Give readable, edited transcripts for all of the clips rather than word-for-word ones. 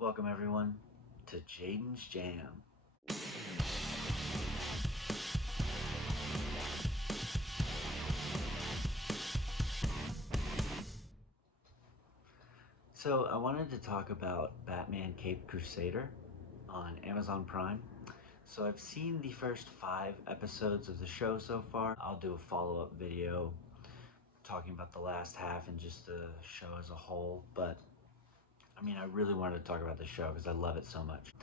Welcome everyone to Jaden's Jam. So I wanted to talk about Batman Caped Crusader on Amazon Prime. So I've seen the first 5 episodes of the show so far. I'll do a follow-up video talking about the last half and just the show as a whole. But I really wanted to talk about the show because I love it so much.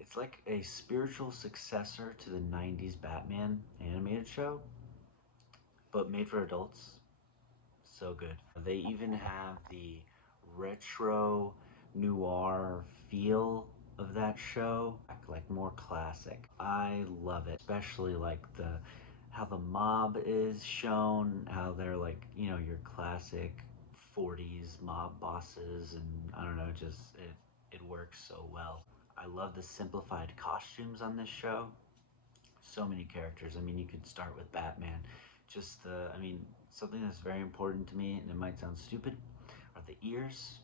It's like a spiritual successor to the 90s Batman animated show, but made for adults. So good. They even have the retro noir feel of that show, like more classic. I love it, especially like the how the mob is shown, how they're like, your classic 40s mob bosses, and I don't know, just it works so well. I love the simplified costumes on this show. So many characters. You could start with Batman. Just something that's very important to me, and it might sound stupid, are the ears.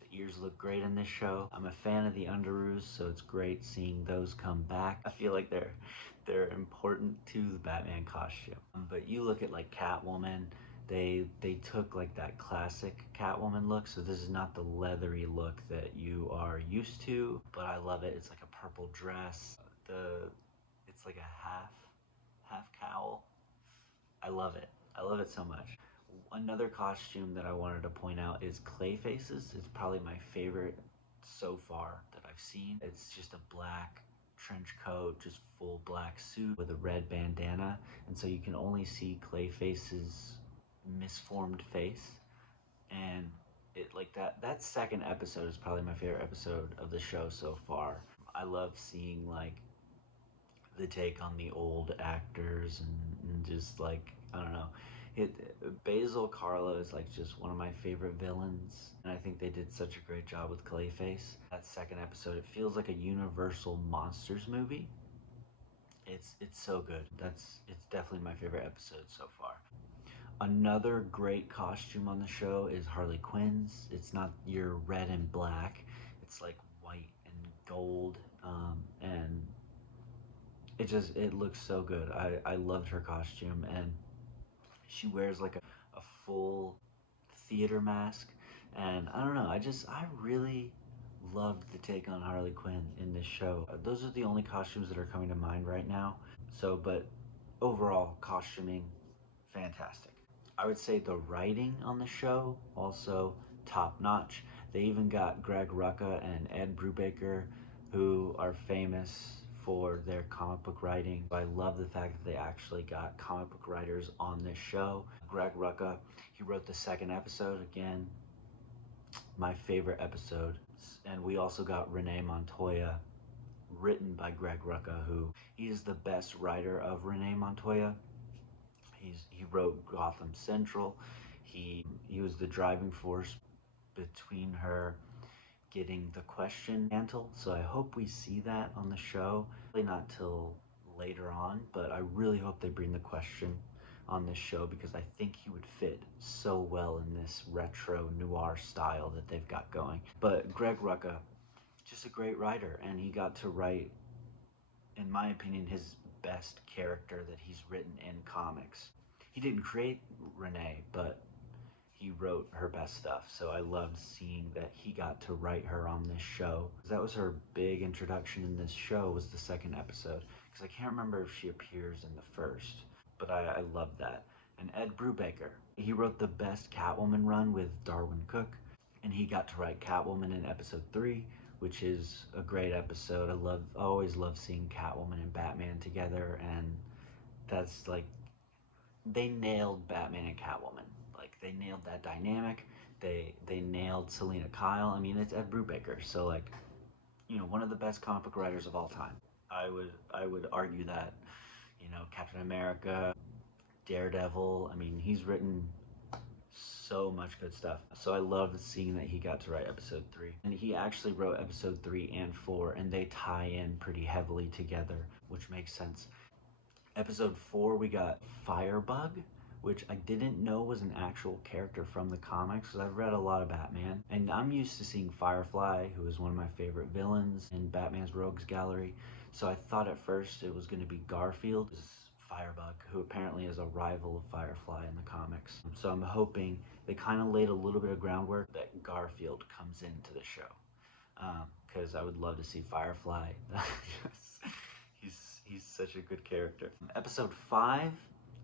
The ears look great in this show. I'm a fan of the underoos, so it's great seeing those come back. I feel like they're important to the Batman costume. But you look at like Catwoman, they took like that classic Catwoman look, so this is not the leathery look that you are used to, but I love it. It's like a purple dress. It's like a half cowl. I love it. I love it so much. Another costume that I wanted to point out is Clayface's. It's probably my favorite so far that I've seen. It's just a black trench coat, just full black suit with a red bandana, and so you can only see Clayface's misformed face. And it like that second episode is probably my favorite episode of the show so far. I love seeing like the take on the old actors, and just like, I don't know, it Basil Karlo is like just one of my favorite villains, and I think they did such a great job with Clayface. That second episode, it feels like a Universal Monsters movie. It's so good. It's definitely my favorite episode so far. Another great costume on the show is Harley Quinn's. It's not your red and black, it's like white and gold, and it looks so good. I loved her costume, and she wears like a full theater mask, and I don't know, I really loved the take on Harley Quinn in this show. Those are the only costumes that are coming to mind right now. So, but overall costuming, fantastic. I would say the writing on the show also top notch. They even got Greg Rucka and Ed Brubaker, who are famous for their comic book writing. I love the fact that they actually got comic book writers on this show. Greg Rucka, he wrote the second episode, again, my favorite episode. And we also got Renee Montoya, written by Greg Rucka, who he is the best writer of Renee Montoya. He wrote Gotham Central. He was the driving force between her getting the question mantle. So I hope we see that on the show. Probably not till later on, but I really hope they bring the question on this show, because I think he would fit so well in this retro noir style that they've got going. But Greg Rucka, just a great writer, and he got to write, in my opinion, his best character that he's written in comics. He didn't create Renee, but he wrote her best stuff. So I loved seeing that he got to write her on this show. That was her big introduction in this show, was the second episode. Because I can't remember if she appears in the first, but I love that. And Ed Brubaker, he wrote the best Catwoman run with Darwin Cook, and he got to write Catwoman in episode 3, which is a great episode. I always love seeing Catwoman and Batman together, and that's like, they nailed Batman and Catwoman. Like, they nailed that dynamic. They nailed Selena Kyle. It's Ed Brubaker, so like, one of the best comic book writers of all time. I would argue that, Captain America, Daredevil. He's written so much good stuff. So I loved seeing that he got to write episode 3. And he actually wrote episode 3 and 4, and they tie in pretty heavily together, which makes sense. Episode 4, we got Firebug, which I didn't know was an actual character from the comics because I've read a lot of Batman. And I'm used to seeing Firefly, who is one of my favorite villains in Batman's Rogues Gallery. So I thought at first it was going to be Garfield, Firebug, who apparently is a rival of Firefly in the comics. So I'm hoping they kind of laid a little bit of groundwork that Garfield comes into the show. Because I would love to see Firefly. he's such a good character. Episode 5,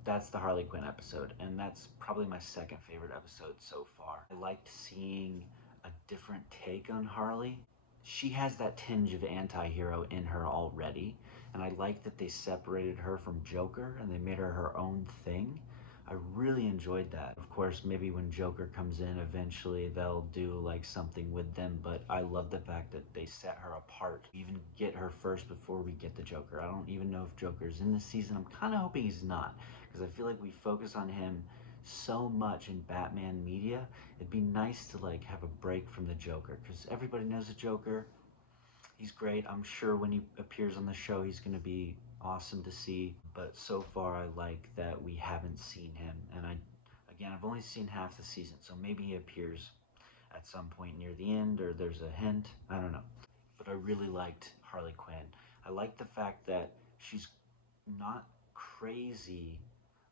that's the Harley Quinn episode, and that's probably my second favorite episode so far. I liked seeing a different take on Harley. She has that tinge of anti-hero in her already, and I like that they separated her from Joker and they made her her own thing. I really enjoyed that. Of course, maybe when Joker comes in, eventually they'll do like something with them, but I love the fact that they set her apart. We even get her first before we get the Joker. I don't even know if Joker's in this season. I'm kind of hoping he's not, because I feel like we focus on him so much in Batman media. It'd be nice to like have a break from the Joker, because everybody knows the Joker. He's great. I'm sure when he appears on the show, he's going to be awesome to see. But so far, I like that we haven't seen him. And again, I've only seen half the season, so maybe he appears at some point near the end, or there's a hint. I don't know. But I really liked Harley Quinn. I like the fact that she's not crazy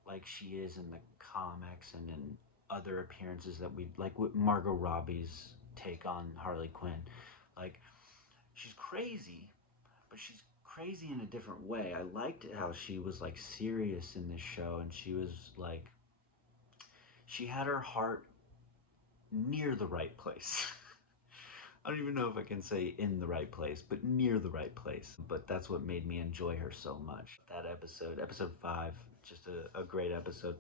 like she is in the comics and in other appearances that we like with Margot Robbie's take on Harley Quinn. Like, she's crazy, but she's crazy in a different way. I liked how she was like serious in this show, and she was like, she had her heart near the right place. I don't even know if I can say in the right place, but near the right place. But that's what made me enjoy her so much. That episode, episode 5, just a great episode.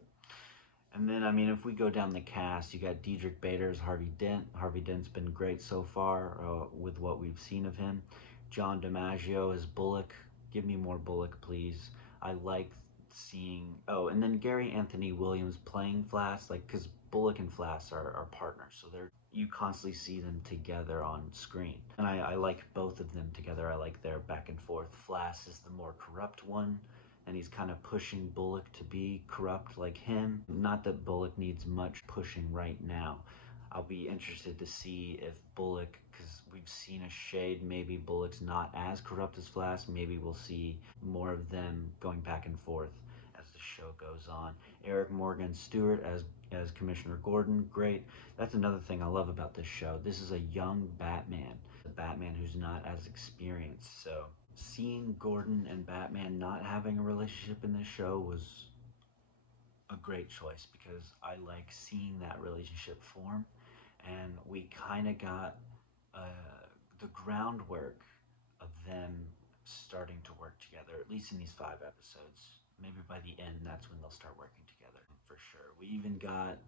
And then, I mean, if we go down the cast, you got Diedrich Bader as Harvey Dent. Harvey Dent's been great so far with what we've seen of him. John DiMaggio as Bullock. Give me more Bullock, please. I like seeing... Oh, and then Gary Anthony Williams playing Flash, like, because Bullock and Flash are partners, so you constantly see them together on screen. And I like both of them together. I like their back and forth. Flash is the more corrupt one, and he's kind of pushing Bullock to be corrupt like him. Not that Bullock needs much pushing right now. I'll be interested to see if Bullock, because we've seen a shade, maybe Bullock's not as corrupt as Flash. Maybe we'll see more of them going back and forth as the show goes on. Eric Morgan Stewart as Commissioner Gordon, great. That's another thing I love about this show. This is a young Batman, a Batman who's not as experienced. So seeing Gordon and Batman not having a relationship in this show was a great choice, because I like seeing that relationship form, and we kind of got the groundwork of them starting to work together, at least in these 5 episodes. Maybe by the end, that's when they'll start working together, for sure. We even got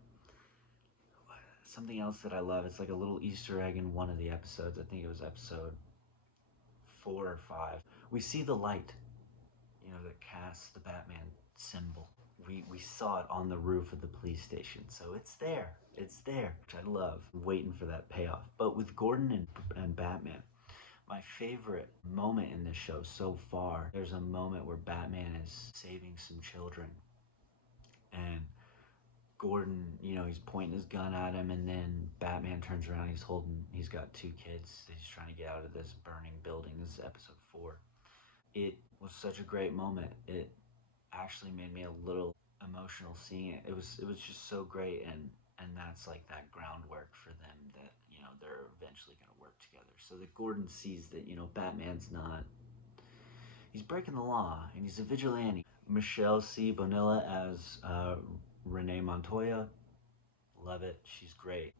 something else that I love. It's like a little Easter egg in one of the episodes. I think it was episode 4 or 5. We see the light, that casts the Batman symbol. We saw it on the roof of the police station, so it's there, which I love. I'm waiting for that payoff. But with Gordon and Batman, my favorite moment in this show so far, there's a moment where Batman is saving some children, and Gordon, he's pointing his gun at him, and then Batman turns around, he's got 2 kids that he's trying to get out of this burning building. This is episode 4. It was such a great moment. It actually made me a little emotional seeing it. It was just so great, and that's like that groundwork for them that they're eventually going to work together. So that Gordon sees that Batman's not, he's breaking the law, and he's a vigilante. Michelle C. Bonilla as Renee Montoya, love it. She's great.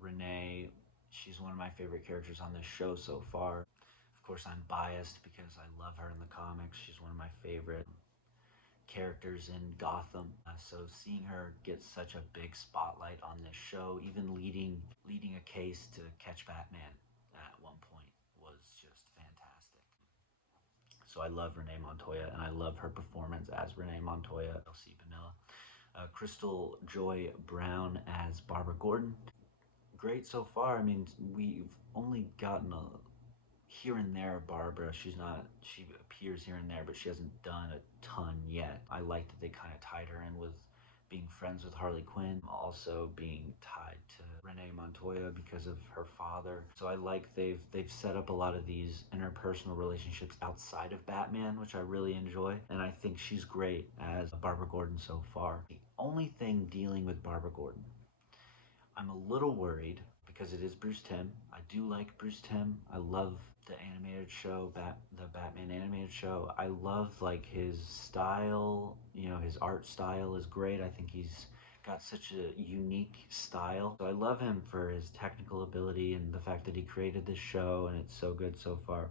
Renee, she's one of my favorite characters on this show so far. Of course, I'm biased because I love her in the comics. She's one of my favorite characters in Gotham. So seeing her get such a big spotlight on this show, even leading a case to catch Batman at one point, was just fantastic. So I love Renee Montoya, and I love her performance as Renee Montoya. Elsie Vanilla. Crystal Joy Brown as Barbara Gordon. Great so far. I mean, we've only gotten a here and there Barbara. She appears here and there, but she hasn't done a ton yet. I like that they kind of tied her in with being friends with Harley Quinn, also being tied to Renee Montoya because of her father. So I like they've set up a lot of these interpersonal relationships outside of Batman, which I really enjoy, and I think she's great as Barbara Gordon so far. The only thing dealing with Barbara Gordon, I'm a little worried because it is Bruce Timm. I do like Bruce Timm. I love the animated show, the Batman animated show. I love like his style. You know, his art style is great. I think he's got such a unique style. So I love him for his technical ability and the fact that he created this show and it's so good so far.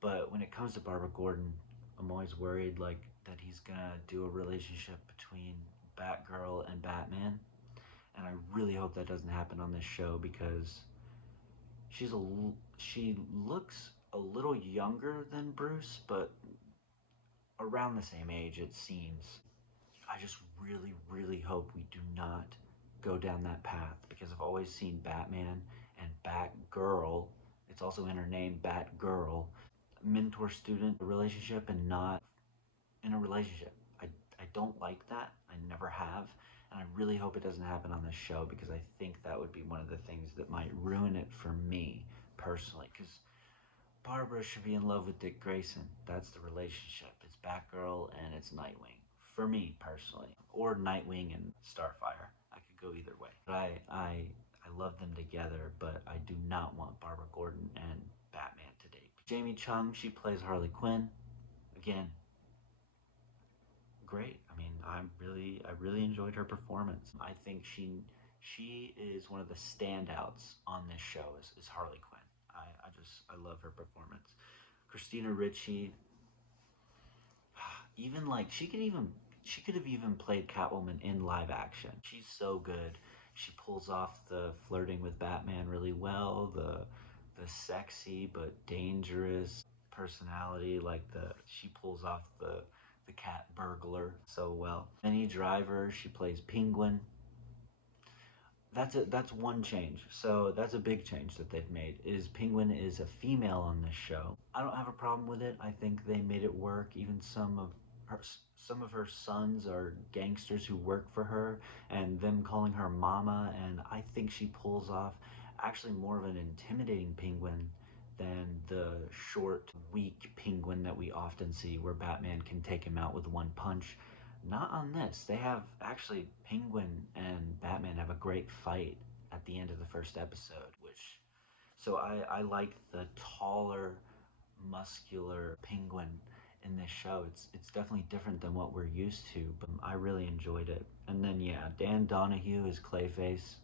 But when it comes to Barbara Gordon, I'm always worried like that he's gonna do a relationship between Batgirl and Batman, and I really hope that doesn't happen on this show because she looks a little younger than Bruce, but around the same age it seems. I just really hope we do not go down that path because I've always seen Batman and Batgirl. It's also in her name, Batgirl, mentor student relationship and not in a relationship. I don't like that. I never have. And I really hope it doesn't happen on this show because I think that would be one of the things that might ruin it for me personally. Because Barbara should be in love with Dick Grayson. That's the relationship. It's Batgirl and it's Nightwing. For me personally. Or Nightwing and Starfire. I could go either way. But I love them together, but I do not want Barbara Gordon and Batman to date. Jamie Chung, she plays Harley Quinn. Again, great. I mean, I really enjoyed her performance. I think she is one of the standouts on this show is Harley Quinn. I love her performance. Christina Ricci, even like she could have even played Catwoman in live action. She's so good. She pulls off the flirting with Batman really well. The sexy but dangerous personality, like the she pulls off the cat burglar so well. Minnie Driver, she plays Penguin. That's one change. So that's a big change that they've made. Is Penguin is a female on this show. I don't have a problem with it. I think they made it work. Even her some of her sons are gangsters who work for her, and them calling her mama. And I think she pulls off actually more of an intimidating Penguin than the short, weak Penguin that we often see, where Batman can take him out with one punch. Not on this. They have actually Penguin and Batman have a great fight at the end of the first episode, which so I like the taller, muscular Penguin in this show. It's definitely different than what we're used to, but I really enjoyed it. And then yeah, Dan Donahue is Clayface.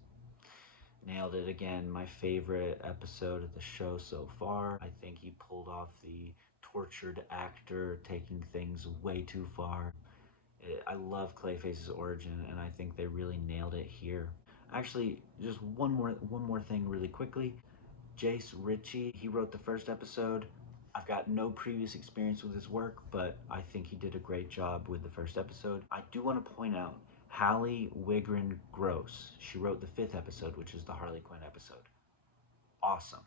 Nailed it again. My favorite episode of the show so far. I think he pulled off the tortured actor taking things way too far. I love Clayface's origin, and I think they really nailed it here. Actually, just one more thing really quickly. Jace Ritchie, he wrote the first episode. I've got no previous experience with his work, but I think he did a great job with the first episode. I do want to point out Hallie Wigren Gross. She wrote the fifth episode, which is the Harley Quinn episode. Awesome.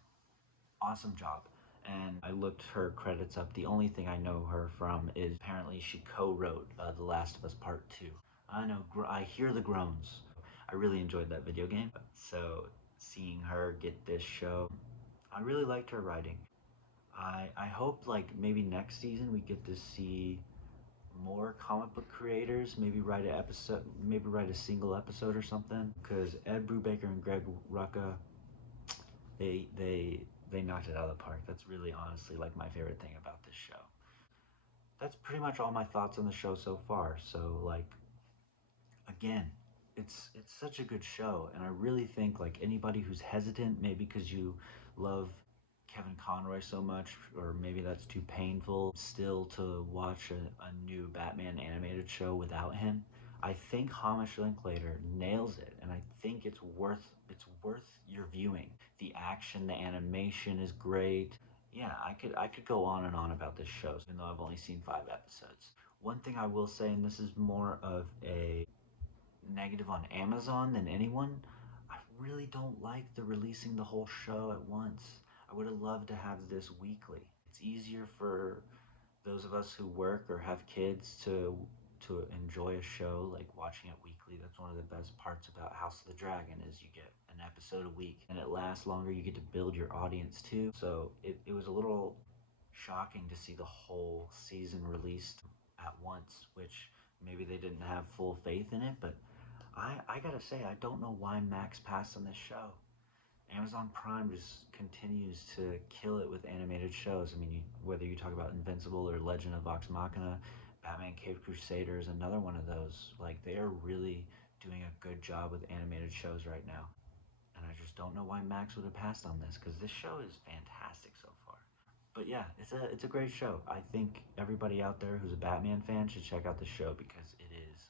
Awesome job. And I looked her credits up. The only thing I know her from is apparently she co-wrote The Last of Us Part 2. I know, I hear the groans. I really enjoyed that video game. So seeing her get this show, I really liked her writing. I hope like maybe next season we get to see more comic book creators maybe write an episode, maybe write a single episode or something, because Ed Brubaker and Greg Rucka, they they they knocked it out of the park. That's really honestly like my favorite thing about this show. That's pretty much all my thoughts on the show so far. So like again, it's such a good show, and I really think like anybody who's hesitant, maybe because you love Kevin Conroy so much, or maybe that's too painful still to watch a new Batman animated show without him. I think Hamish Linklater nails it, and I think it's worth your viewing. The action, the animation is great. Yeah, I could go on and on about this show, even though I've only seen 5 episodes. One thing I will say, and this is more of a negative on Amazon than anyone, I really don't like the releasing the whole show at once. I would have loved to have this weekly. It's easier for those of us who work or have kids to enjoy a show, like watching it weekly, that's one of the best parts about House of the Dragon is you get an episode a week and it lasts longer. You get to build your audience too. So it was a little shocking to see the whole season released at once, which maybe they didn't have full faith in it, but I gotta say, I don't know why Max passed on this show. Amazon Prime just continues to kill it with animated shows. I mean, whether you talk about Invincible or Legend of Vox Machina, Batman Cave Crusader is another one of those. Like, they are really doing a good job with animated shows right now. And I just don't know why Max would have passed on this, because this show is fantastic so far. But yeah, it's a great show. I think everybody out there who's a Batman fan should check out the show because it is